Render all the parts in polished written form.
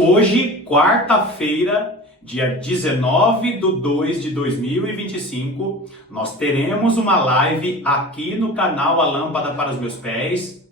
Hoje, quarta-feira, dia 19/2/2025, nós teremos uma live aqui no canal A Lâmpada para os Meus Pés,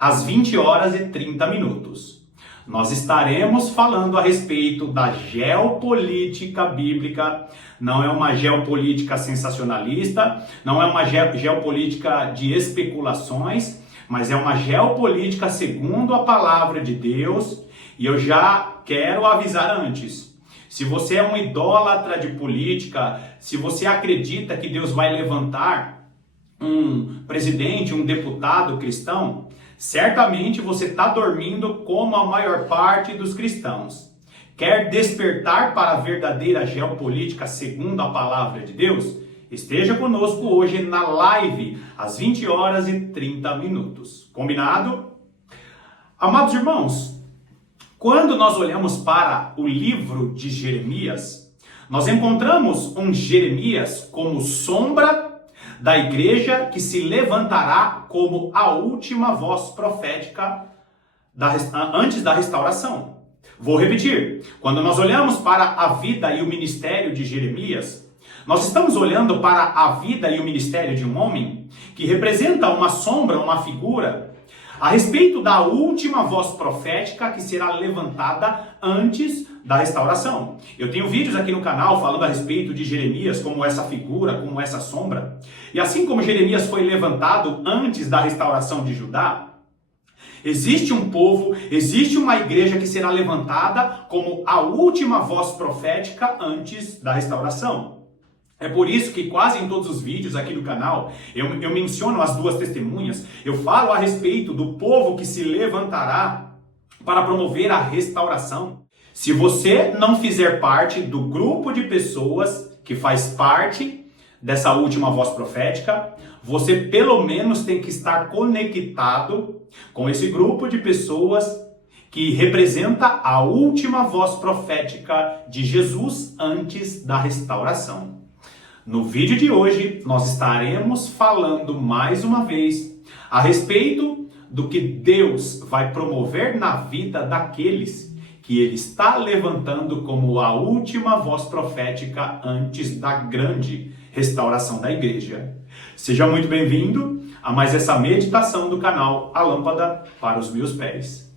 às 20h30. Nós estaremos falando a respeito da geopolítica bíblica. Não é uma geopolítica sensacionalista, não é uma geopolítica de especulações, mas é uma geopolítica segundo a palavra de Deus. E eu já quero avisar antes, se você é um idólatra de política, se você acredita que Deus vai levantar um presidente, um deputado cristão, certamente você está dormindo como a maior parte dos cristãos. Quer despertar para a verdadeira geopolítica segundo a palavra de Deus? Esteja conosco hoje na live, às 20h30. Combinado? Amados irmãos, quando nós olhamos para o livro de Jeremias, nós encontramos um Jeremias como sombra da igreja que se levantará como a última voz profética antes da restauração. Vou repetir. Quando nós olhamos para a vida e o ministério de Jeremias, nós estamos olhando para a vida e o ministério de um homem que representa uma sombra, uma figura, a respeito da última voz profética que será levantada antes da restauração. Eu tenho vídeos aqui no canal falando a respeito de Jeremias como essa figura, como essa sombra. E assim como Jeremias foi levantado antes da restauração de Judá, existe um povo, existe uma igreja que será levantada como a última voz profética antes da restauração. É por isso que quase em todos os vídeos aqui do canal, eu menciono as duas testemunhas, eu falo a respeito do povo que se levantará para promover a restauração. Se você não fizer parte do grupo de pessoas que faz parte dessa última voz profética, você pelo menos tem que estar conectado com esse grupo de pessoas que representa a última voz profética de Jesus antes da restauração. No vídeo de hoje, nós estaremos falando mais uma vez a respeito do que Deus vai promover na vida daqueles que Ele está levantando como a última voz profética antes da grande restauração da igreja. Seja muito bem-vindo a mais essa meditação do canal A Lâmpada para os Meus Pés.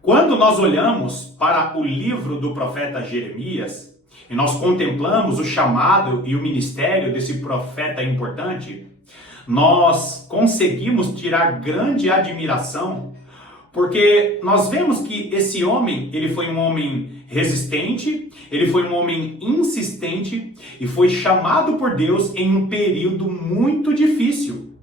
Quando nós olhamos para o livro do profeta Jeremias e nós contemplamos o chamado e o ministério desse profeta importante, nós conseguimos tirar grande admiração, porque nós vemos que esse homem, ele foi um homem resistente, ele foi um homem insistente e foi chamado por Deus em um período muito difícil.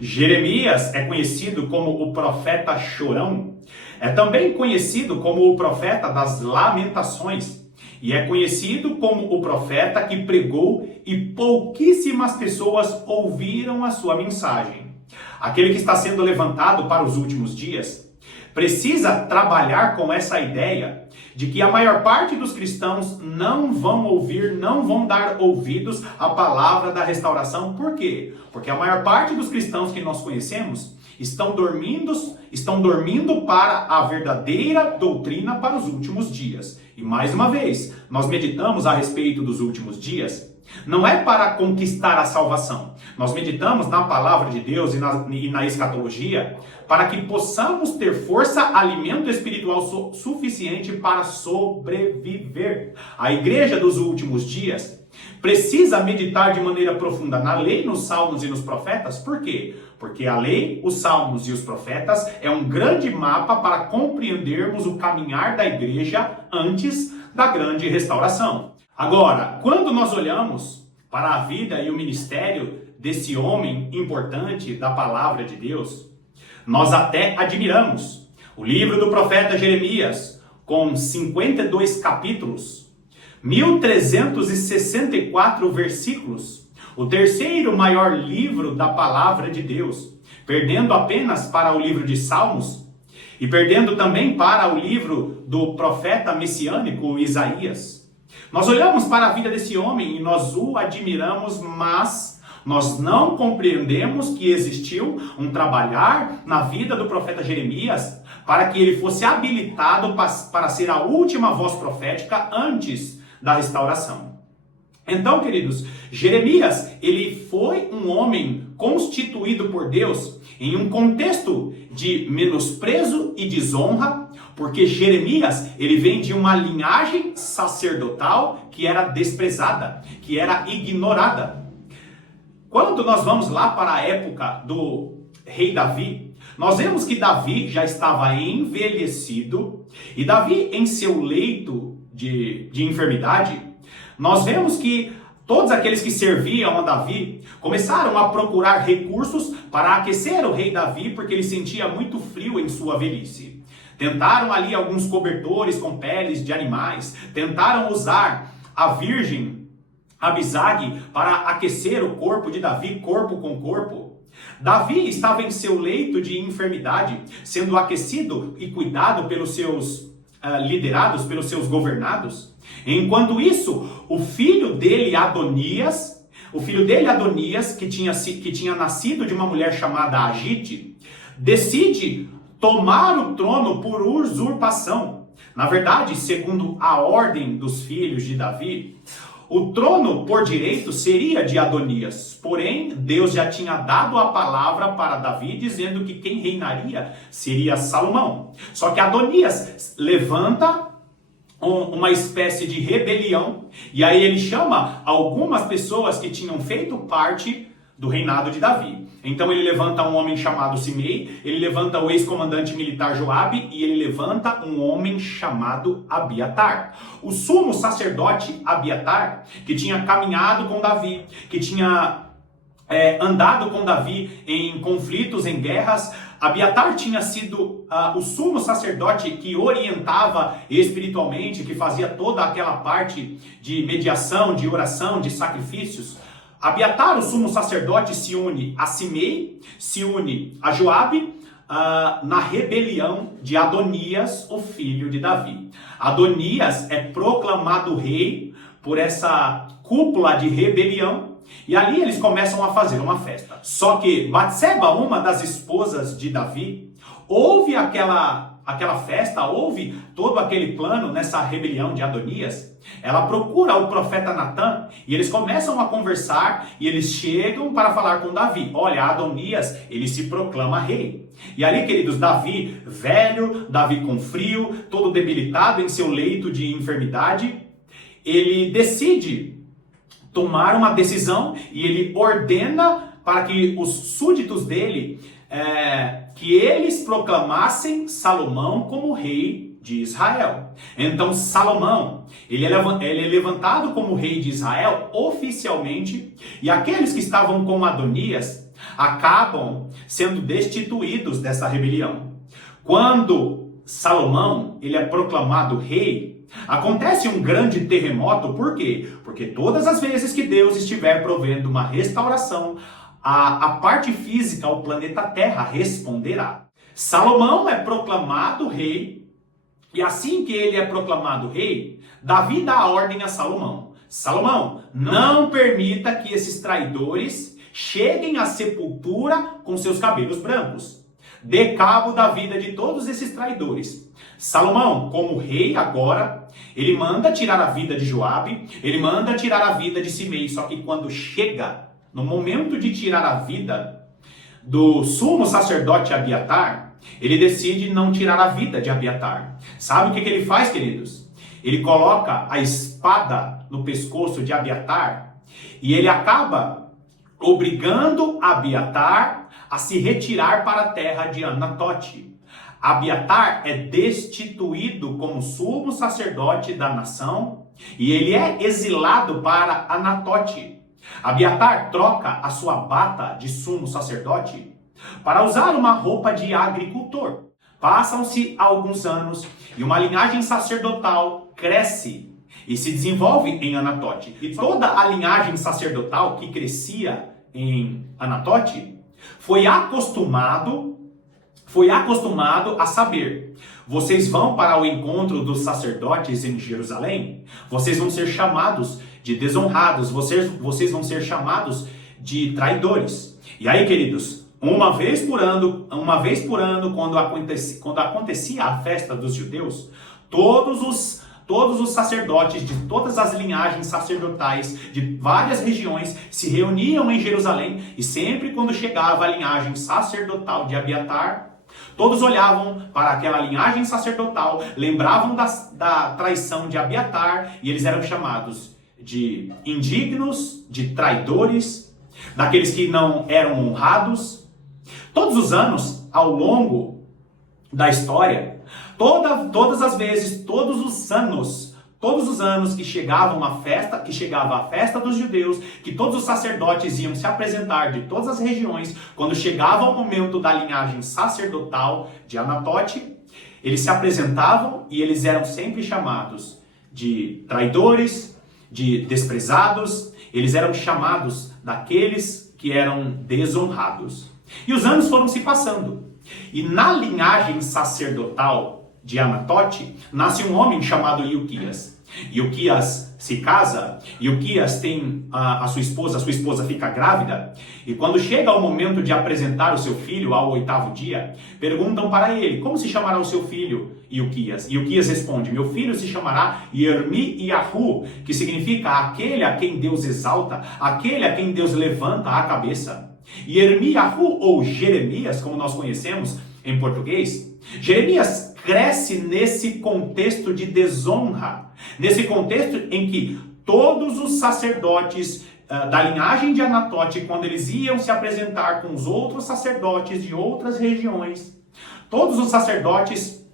Jeremias é conhecido como o profeta chorão, é também conhecido como o profeta das lamentações e é conhecido como o profeta que pregou e pouquíssimas pessoas ouviram a sua mensagem. Aquele que está sendo levantado para os últimos dias precisa trabalhar com essa ideia de que a maior parte dos cristãos não vão ouvir, não vão dar ouvidos à palavra da restauração. Por quê? Porque a maior parte dos cristãos que nós conhecemos estão dormindo para a verdadeira doutrina para os últimos dias. E mais uma vez, nós meditamos a respeito dos últimos dias, não é para conquistar a salvação. Nós meditamos na palavra de Deus e na escatologia para que possamos ter força, alimento espiritual suficiente para sobreviver. A igreja dos últimos dias precisa meditar de maneira profunda na lei, nos salmos e nos profetas. Por quê? Porque a lei, os salmos e os profetas é um grande mapa para compreendermos o caminhar da igreja antes da grande restauração. Agora, quando nós olhamos para a vida e o ministério desse homem importante da palavra de Deus, nós até admiramos. O livro do profeta Jeremias, com 52 capítulos, 1364 versículos, o terceiro maior livro da palavra de Deus, perdendo apenas para o livro de Salmos e perdendo também para o livro do profeta messiânico Isaías. Nós olhamos para a vida desse homem e nós o admiramos, mas Nós não compreendemos que existiu um trabalhar na vida do profeta Jeremias para que ele fosse habilitado para ser a última voz profética antes da restauração. Então, queridos, Jeremias, ele foi um homem constituído por Deus em um contexto de menosprezo e desonra, porque Jeremias, ele vem de uma linhagem sacerdotal que era desprezada, que era ignorada. Quando nós vamos lá para a época do rei Davi, nós vemos que Davi já estava envelhecido, e Davi, em seu leito de enfermidade, nós vemos que todos aqueles que serviam a Davi começaram a procurar recursos para aquecer o rei Davi, porque ele sentia muito frio em sua velhice. Tentaram ali alguns cobertores com peles de animais, tentaram usar a virgem Abisag para aquecer o corpo de Davi, corpo com corpo. Davi estava em seu leito de enfermidade, sendo aquecido e cuidado pelos seus liderados, pelos seus governados. Enquanto isso, o filho dele, Adonias, que tinha nascido de uma mulher chamada Agite, decide tomar o trono por usurpação. Na verdade, segundo a ordem dos filhos de Davi, o trono por direito seria de Adonias, porém Deus já tinha dado a palavra para Davi dizendo que quem reinaria seria Salomão. Só que Adonias levanta uma espécie de rebelião, e aí ele chama algumas pessoas que tinham feito parte do reinado de Davi. Então ele levanta um homem chamado Simei, ele levanta o ex-comandante militar Joabe e ele levanta um homem chamado Abiatar. O sumo sacerdote Abiatar, que tinha caminhado com Davi, que tinha andado com Davi em conflitos, em guerras. Abiatar tinha sido o sumo sacerdote que orientava espiritualmente, que fazia toda aquela parte de mediação, de oração, de sacrifícios. Abiatar, o sumo sacerdote, se une a Simei, se une a Joabe, na rebelião de Adonias, o filho de Davi. Adonias é proclamado rei por essa cúpula de rebelião, e ali eles começam a fazer uma festa. Só que Batseba, uma das esposas de Davi, ouve aquela festa, ouve todo aquele plano nessa rebelião de Adonias. Ela procura o profeta Natã e eles começam a conversar e eles chegam para falar com Davi. Olha, Adonias, ele se proclama rei. E ali, queridos, Davi velho, Davi com frio, todo debilitado em seu leito de enfermidade, ele decide tomar uma decisão e ele ordena para que os súditos dele, que eles proclamassem Salomão como rei de Israel. Então Salomão, ele é levantado como rei de Israel oficialmente, e aqueles que estavam com Adonias acabam sendo destituídos dessa rebelião. Quando Salomão ele é proclamado rei, acontece um grande terremoto. Por quê? Porque todas as vezes que Deus estiver provendo uma restauração, a parte física, o planeta Terra, responderá. Salomão é proclamado rei, e assim que ele é proclamado rei, Davi dá a ordem a Salomão. Salomão, não permita que esses traidores cheguem à sepultura com seus cabelos brancos. Dê cabo da vida de todos esses traidores. Salomão, como rei agora, ele manda tirar a vida de Joabe, ele manda tirar a vida de Simei, só que quando chega no momento de tirar a vida do sumo sacerdote Abiatar, ele decide não tirar a vida de Abiatar. Sabe o que ele faz, queridos? Ele coloca a espada no pescoço de Abiatar e ele acaba obrigando Abiatar a se retirar para a terra de Anatote. Abiatar é destituído como sumo sacerdote da nação e ele é exilado para Anatote. Abiatar troca a sua bata de sumo sacerdote para usar uma roupa de agricultor. Passam-se alguns anos e uma linhagem sacerdotal cresce e se desenvolve em Anatote. E toda a linhagem sacerdotal que crescia em Anatote foi acostumado a saber: vocês vão para o encontro dos sacerdotes em Jerusalém, vocês vão ser chamados de desonrados, vocês vão ser chamados de traidores. E aí, queridos, uma vez por ano, quando acontecia a festa dos judeus, todos os sacerdotes de todas as linhagens sacerdotais de várias regiões se reuniam em Jerusalém, e sempre quando chegava a linhagem sacerdotal de Abiatar, todos olhavam para aquela linhagem sacerdotal, lembravam da traição de Abiatar, e eles eram chamados de indignos, de traidores, daqueles que não eram honrados. Todos os anos, ao longo da história, todas as vezes, todos os anos que chegava a festa dos judeus, que todos os sacerdotes iam se apresentar de todas as regiões, quando chegava o momento da linhagem sacerdotal de Anatote, eles se apresentavam e eles eram sempre chamados de traidores, de desprezados, eles eram chamados daqueles que eram desonrados. E os anos foram se passando. E na linhagem sacerdotal de Anatote, nasce um homem chamado Ilquias. Ilquias se casa, Ilquias tem a sua esposa fica grávida, e quando chega o momento de apresentar o seu filho ao 8º dia, perguntam para ele, como se chamará o seu filho, Ilquias? Ilquias responde, meu filho se chamará Yermi-Yahu, que significa aquele a quem Deus exalta, aquele a quem Deus levanta a cabeça. Yermi-Yahu, ou Jeremias, como nós conhecemos em português, Jeremias cresce nesse contexto de desonra, nesse contexto em que todos os sacerdotes da linhagem de Anatote, quando eles iam se apresentar com os outros sacerdotes de outras regiões, todos os sacerdotes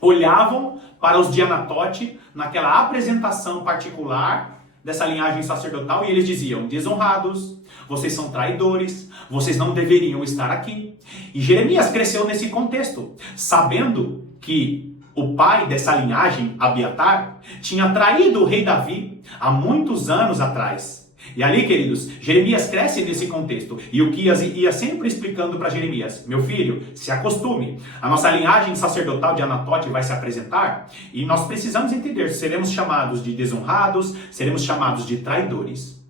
olhavam para os de Anatote naquela apresentação particular dessa linhagem sacerdotal e eles diziam, desonrados, vocês são traidores, vocês não deveriam estar aqui. E Jeremias cresceu nesse contexto, sabendo que o pai dessa linhagem, Abiatar, tinha traído o rei Davi há muitos anos atrás. E ali, queridos, Jeremias cresce nesse contexto. E o Quias ia sempre explicando para Jeremias, meu filho, se acostume, a nossa linhagem sacerdotal de Anatote vai se apresentar e nós precisamos entender, seremos chamados de desonrados, seremos chamados de traidores.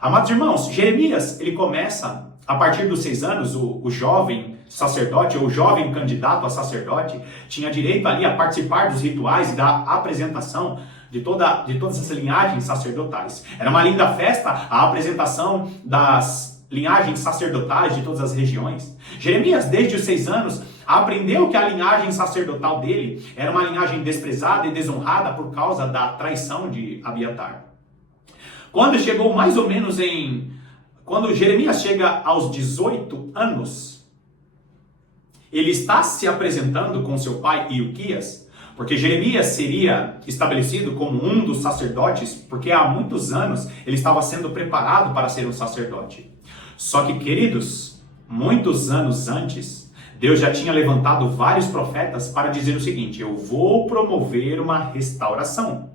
Amados irmãos, Jeremias, ele começa, a partir dos 6 anos, o jovem sacerdote, ou o jovem candidato a sacerdote, tinha direito ali a participar dos rituais e da apresentação de todas as linhagens sacerdotais. Era uma linda festa a apresentação das linhagens sacerdotais de todas as regiões. Jeremias, desde os 6 anos, aprendeu que a linhagem sacerdotal dele era uma linhagem desprezada e desonrada por causa da traição de Abiatar. Quando chegou mais ou menos quando Jeremias chega aos 18 anos, ele está se apresentando com seu pai Ilquias, porque Jeremias seria estabelecido como um dos sacerdotes, porque há muitos anos ele estava sendo preparado para ser um sacerdote. Só que, queridos, muitos anos antes, Deus já tinha levantado vários profetas para dizer o seguinte, eu vou promover uma restauração.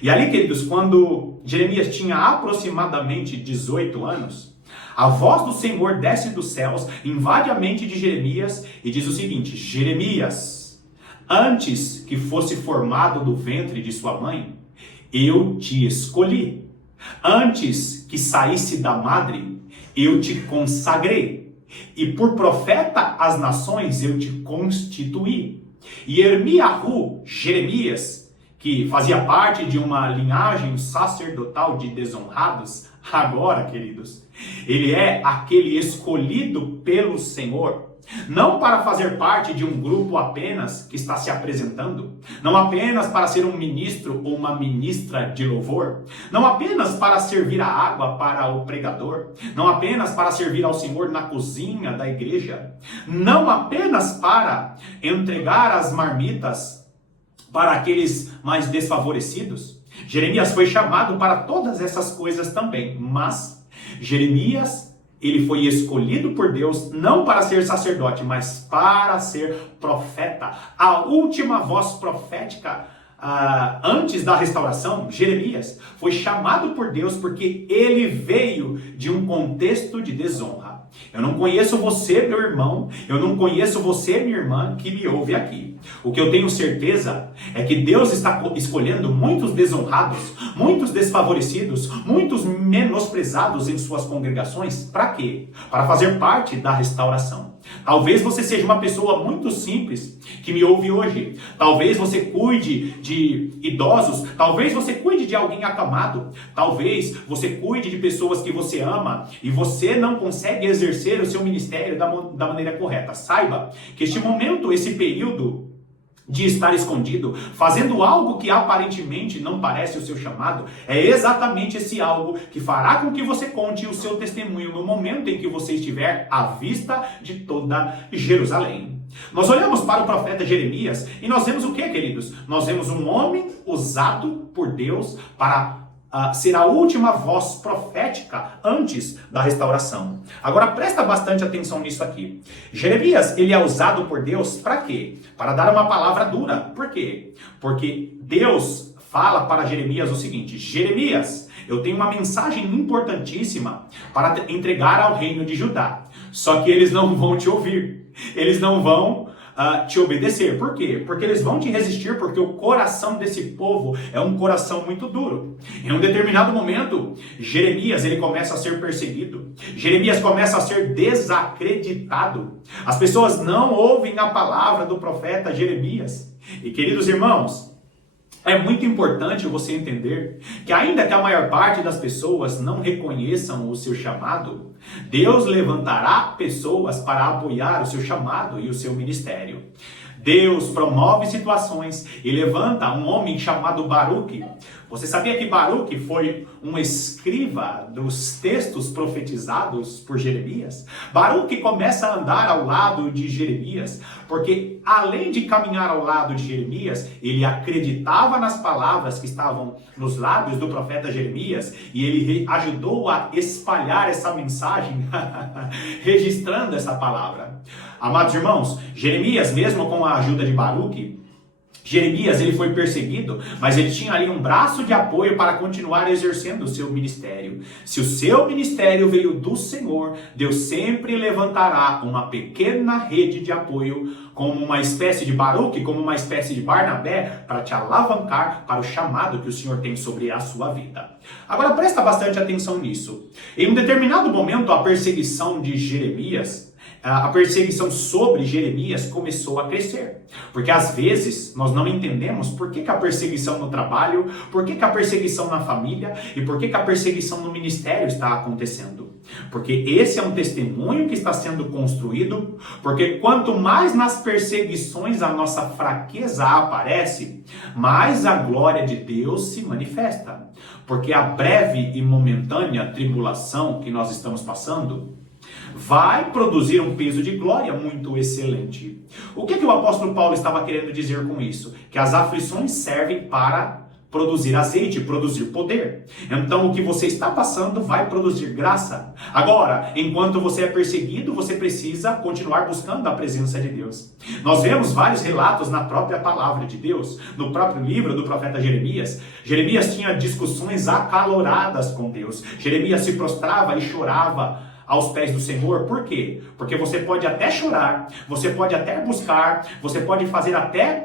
E ali, queridos, quando Jeremias tinha aproximadamente 18 anos, a voz do Senhor desce dos céus, invade a mente de Jeremias e diz o seguinte, Jeremias, antes que fosse formado do ventre de sua mãe, eu te escolhi. Antes que saísse da madre, eu te consagrei. E por profeta às nações eu te constituí. E Yermi-Yahu, Jeremias, que fazia parte de uma linhagem sacerdotal de desonrados, agora, queridos, ele é aquele escolhido pelo Senhor, não para fazer parte de um grupo apenas que está se apresentando, não apenas para ser um ministro ou uma ministra de louvor, não apenas para servir a água para o pregador, não apenas para servir ao Senhor na cozinha da igreja, não apenas para entregar as marmitas para aqueles mais desfavorecidos. Jeremias foi chamado para todas essas coisas também, mas Jeremias, ele foi escolhido por Deus não para ser sacerdote, mas para ser profeta, a última voz profética antes da restauração, Jeremias foi chamado por Deus porque ele veio de um contexto de desonra. Eu não conheço você, meu irmão, eu não conheço você, minha irmã, que me ouve aqui. O que eu tenho certeza é que Deus está escolhendo muitos desonrados, muitos desfavorecidos, muitos menosprezados em suas congregações. Para quê? Para fazer parte da restauração. Talvez você seja uma pessoa muito simples que me ouve hoje. Talvez você cuide de idosos. Talvez você cuide de alguém acamado. Talvez você cuide de pessoas que você ama e você não consegue exercer o seu ministério da maneira correta. Saiba que este momento, esse período de estar escondido, fazendo algo que aparentemente não parece o seu chamado, é exatamente esse algo que fará com que você conte o seu testemunho no momento em que você estiver à vista de toda Jerusalém. Nós olhamos para o profeta Jeremias e nós vemos o que, queridos? Nós vemos um homem usado por Deus para ser a última voz profética antes da restauração. Agora presta bastante atenção nisso aqui. Jeremias, ele é usado por Deus para quê? Para dar uma palavra dura. Por quê? Porque Deus fala para Jeremias o seguinte: Jeremias, eu tenho uma mensagem importantíssima para entregar ao reino de Judá. Só que eles não vão te ouvir. Eles não vão te obedecer. Por quê? Porque eles vão te resistir, porque o coração desse povo é um coração muito duro. Em um determinado momento, Jeremias, ele começa a ser perseguido. Jeremias começa a ser desacreditado. As pessoas não ouvem a palavra do profeta Jeremias. E queridos irmãos, é muito importante você entender que ainda que a maior parte das pessoas não reconheçam o seu chamado, Deus levantará pessoas para apoiar o seu chamado e o seu ministério. Deus promove situações e levanta um homem chamado Baruque. Você sabia que Baruque foi um escriba dos textos profetizados por Jeremias? Baruque começa a andar ao lado de Jeremias, porque além de caminhar ao lado de Jeremias, ele acreditava nas palavras que estavam nos lábios do profeta Jeremias e ele ajudou a espalhar essa mensagem, registrando essa palavra. Amados irmãos, Jeremias, mesmo com a ajuda de Baruque, Jeremias, ele foi perseguido, mas ele tinha ali um braço de apoio para continuar exercendo o seu ministério. Se o seu ministério veio do Senhor, Deus sempre levantará uma pequena rede de apoio, como uma espécie de Baruque, como uma espécie de Barnabé, para te alavancar para o chamado que o Senhor tem sobre a sua vida. Agora presta bastante atenção nisso. Em um determinado momento, a perseguição de Jeremias, a perseguição sobre Jeremias começou a crescer. Porque às vezes nós não entendemos por que a perseguição no trabalho, por que a perseguição na família e por que a perseguição no ministério está acontecendo. Porque esse é um testemunho que está sendo construído, porque quanto mais nas perseguições a nossa fraqueza aparece, mais a glória de Deus se manifesta. Porque a breve e momentânea tribulação que nós estamos passando vai produzir um peso de glória muito excelente. O que o apóstolo Paulo estava querendo dizer com isso? Que as aflições servem para produzir azeite, produzir poder. Então o que você está passando vai produzir graça. Agora, enquanto você é perseguido, você precisa continuar buscando a presença de Deus. Nós vemos vários relatos na própria palavra de Deus, no próprio livro do profeta Jeremias. Jeremias tinha discussões acaloradas com Deus. Jeremias se prostrava e chorava aos pés do Senhor. Por quê? Porque você pode até chorar, você pode até buscar, você pode fazer até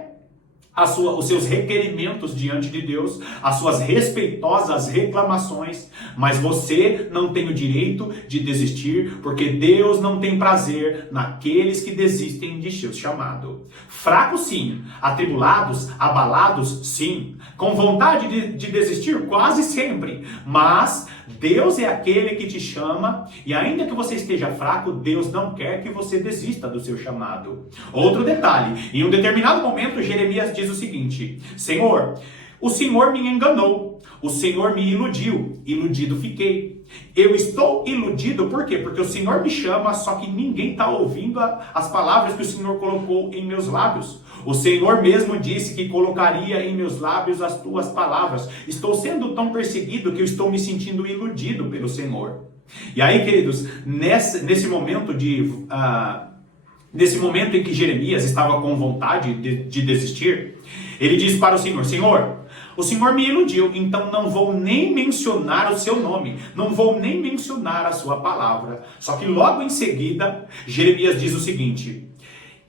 os seus requerimentos diante de Deus, as suas respeitosas reclamações, mas você não tem o direito de desistir, porque Deus não tem prazer naqueles que desistem de seu chamado. Fracos sim, atribulados, abalados sim, com vontade de desistir quase sempre, mas Deus é aquele que te chama e ainda que você esteja fraco, Deus não quer que você desista do seu chamado. Outro detalhe, em um determinado momento Jeremias diz o seguinte: Senhor, o Senhor me enganou, o Senhor me iludiu, iludido fiquei. Eu estou iludido, por quê? Porque o Senhor me chama, só que ninguém está ouvindo as palavras que o Senhor colocou em meus lábios. O Senhor mesmo disse que colocaria em meus lábios as tuas palavras. Estou sendo tão perseguido que eu estou me sentindo iludido pelo Senhor. E aí, queridos, nesse momento em que Jeremias estava com vontade de desistir, Ele diz para o Senhor: Senhor, o Senhor me iludiu, então não vou nem mencionar o seu nome, não vou nem mencionar a sua palavra. Só que logo em seguida, Jeremias diz o seguinte: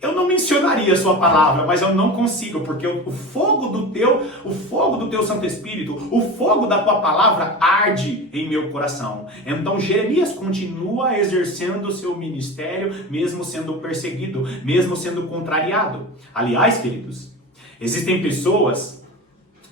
eu não mencionaria a sua palavra, mas eu não consigo, porque o fogo do teu Santo Espírito, o fogo da tua palavra arde em meu coração. Então Jeremias continua exercendo o seu ministério, mesmo sendo perseguido, mesmo sendo contrariado. Aliás, queridos, existem pessoas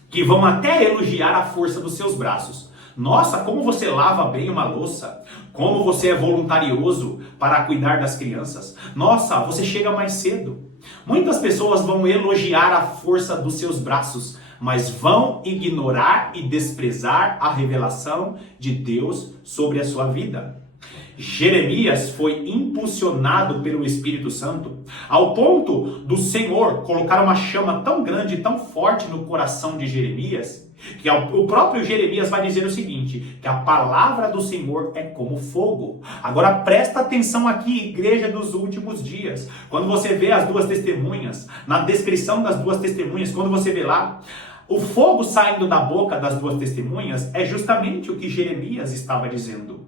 que vão até elogiar a força dos seus braços. Nossa, como você lava bem uma louça. Como você é voluntarioso para cuidar das crianças. Nossa, você chega mais cedo. Muitas pessoas vão elogiar a força dos seus braços, mas vão ignorar e desprezar a revelação de Deus sobre a sua vida. Jeremias foi impulsionado pelo Espírito Santo ao ponto do Senhor colocar uma chama tão grande, tão forte no coração de Jeremias, que o próprio Jeremias vai dizer o seguinte, que a palavra do Senhor é como fogo. Agora presta atenção aqui, igreja dos últimos dias. Quando você vê as duas testemunhas, na descrição das duas testemunhas, quando você vê lá, o fogo saindo da boca das duas testemunhas é justamente o que Jeremias estava dizendo.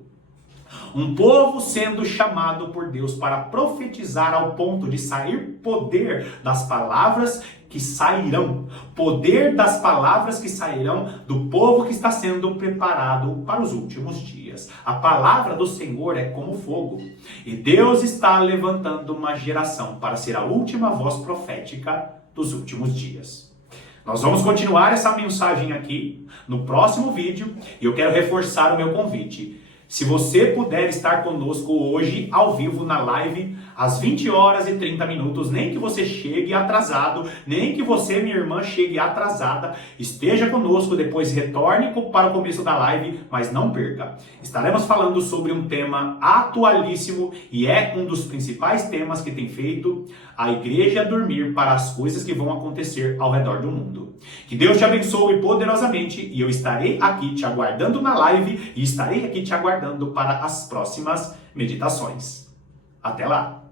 Um povo sendo chamado por Deus para profetizar ao ponto de sair poder das palavras que sairão. Poder das palavras que sairão do povo que está sendo preparado para os últimos dias. A palavra do Senhor é como fogo. E Deus está levantando uma geração para ser a última voz profética dos últimos dias. Nós vamos continuar essa mensagem aqui no próximo vídeo e eu quero reforçar o meu convite. Se você puder estar conosco hoje, ao vivo, na live, às 20 horas e 30 minutos, nem que você chegue atrasado, nem que você, minha irmã, chegue atrasada, esteja conosco, depois retorne para o começo da live, mas não perca. Estaremos falando sobre um tema atualíssimo e é um dos principais temas que tem feito a igreja dormir para as coisas que vão acontecer ao redor do mundo. Que Deus te abençoe poderosamente e eu estarei aqui te aguardando na live e estarei aqui te aguardando para as próximas meditações. Até lá!